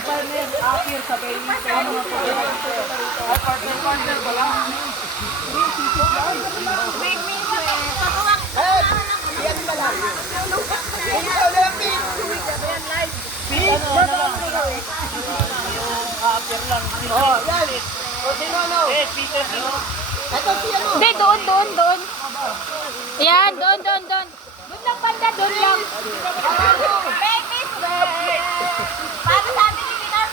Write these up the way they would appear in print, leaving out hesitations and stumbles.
Partner, apir sa baby. Partner pala. Make me pagawak. Yan pala. Yung apir lang. Oh, yan. O, sino no? Peter, sino? Ito si ano? Hindi, doon. Yan, doon. Doon lang banda, doon lang. Baby, paano sabi ni Pinar?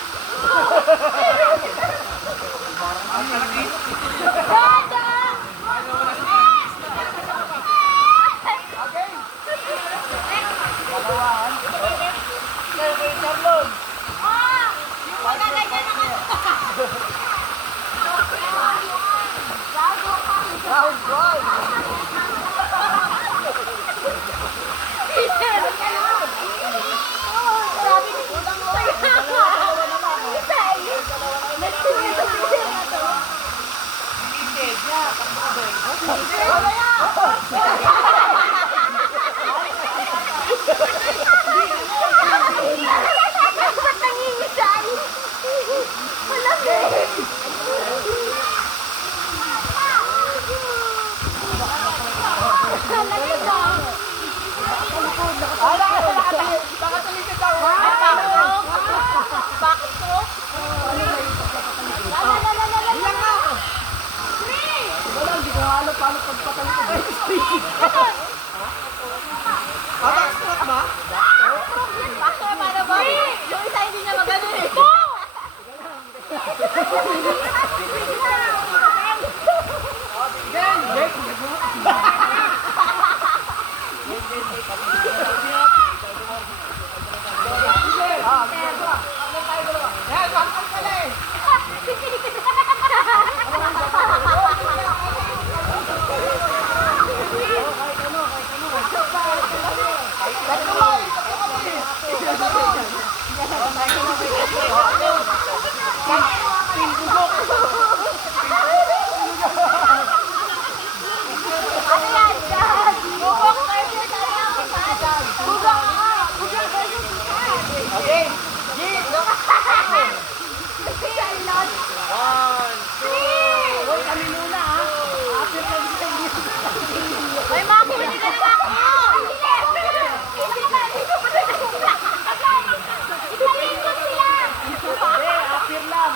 Dada! Yung magaganyan na ka. Paano pagpatay ko ba? Backstop ba? Bakit paano ba? Yung isa hindi niya magano eh. May makinig ka na ako! Italikot sila! Apir lang.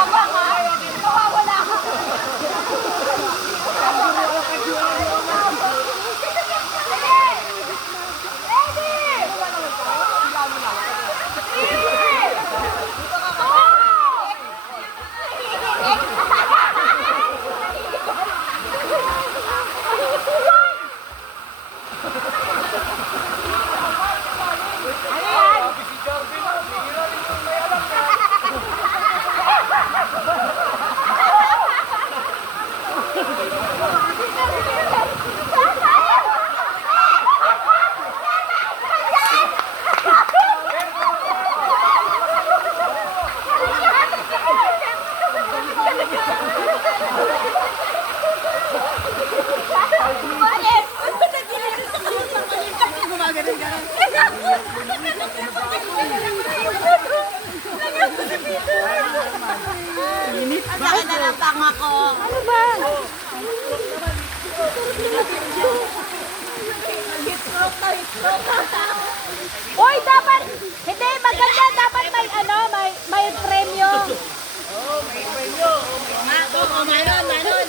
yabang ha. Nawawala ka. Bakit na lang pangako? Ano ba? Uy, dapat, hindi, maganda, dapat may ano, may premyo. Manon.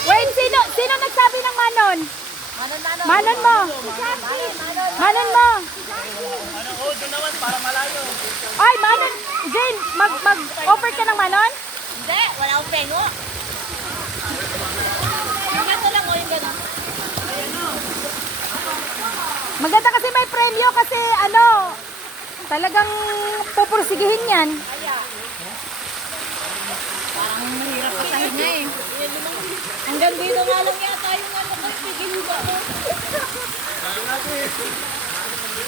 Wait, sino nagsabi ng Manon? Manon mo. Manon mo. Ay, Manon. Jane, mag-offer ka ng Manon? Hindi, wala akong pengo. Yung gato lang o yung gano'n. Maganda kasi may premyo kasi ano, talagang pupursigihin yan. Parang mahirap pasahin na eh. Hanggang dito nga lang yata yung ano ko, pigil ko.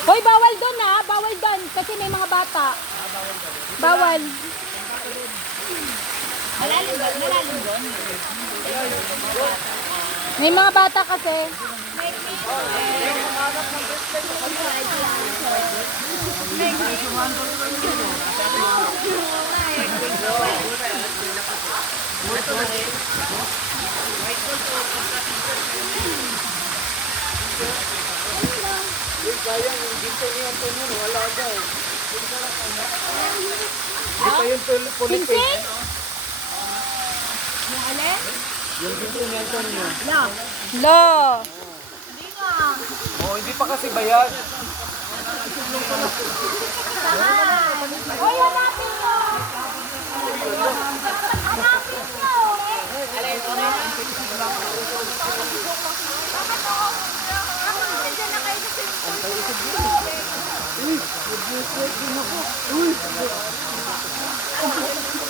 Hoy, bawal doon ha, bawal doon kasi may mga bata. Bawal. Malalim doon. May mga bata kasi. Pinsing? Yung alin? Lo. Oh, hindi pa kasi bayad. Hoy, hanapin mo. Hanapin mo.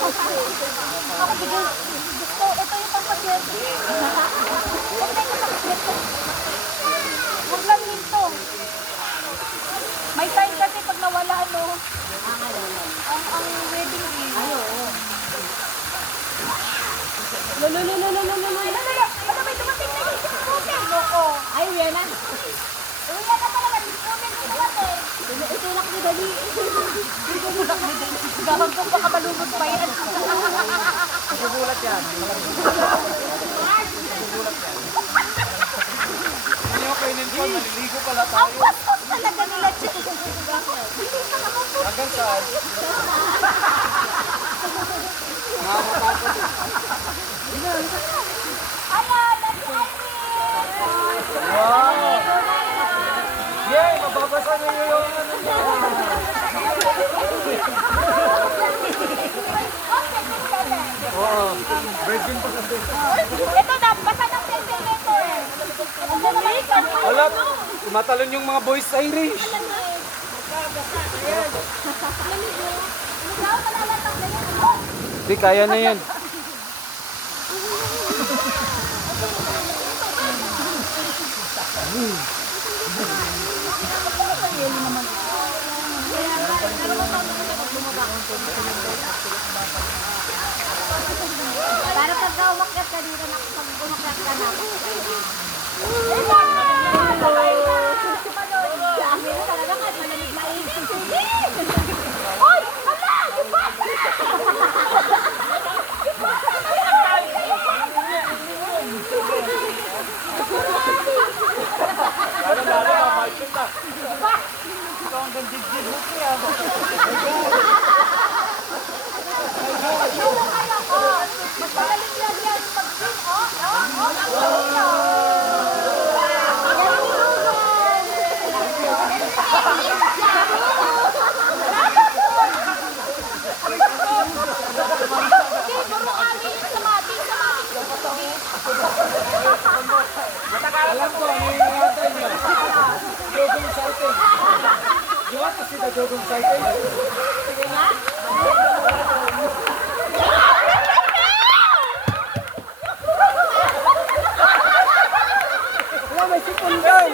Ako bigay. Gusto, ito yung pampaswerte. Huwag na yung pampaswerte. Huwag lang hinto. May time kasi pag nawala ano. Ang wedding ring. Ay, oo. Ano may dumating na yung disputin? Loko. Ay, yan na. Uwi na talaga. Disputin ko dumating. Itulak ni Dali. Itulak ni Dali. Gawag ko baka malumot pa yan. Magugulat yan. Hindi ako kainin pa, maliligo pala Ang tayo. bastos talaga nila, Che. Hanggang saan? Nakakapapot. Ayan, that's Irene. Wow! Yay! Mababasa niyo yung ano niya. Oo. Virgin pa kasi. Ito na, basa ng ventilator. Wala. Tumatalon yung mga boys sa Irish. Hindi, kaya na yan. Para pagka umakyat ka dito, pag umakyat ka na, Oy! Hala! Yung bata! Lalo, mabait ka. Ikaw ang gandig-dig mo kaya. dugong cycle. Wala, may sipon doon.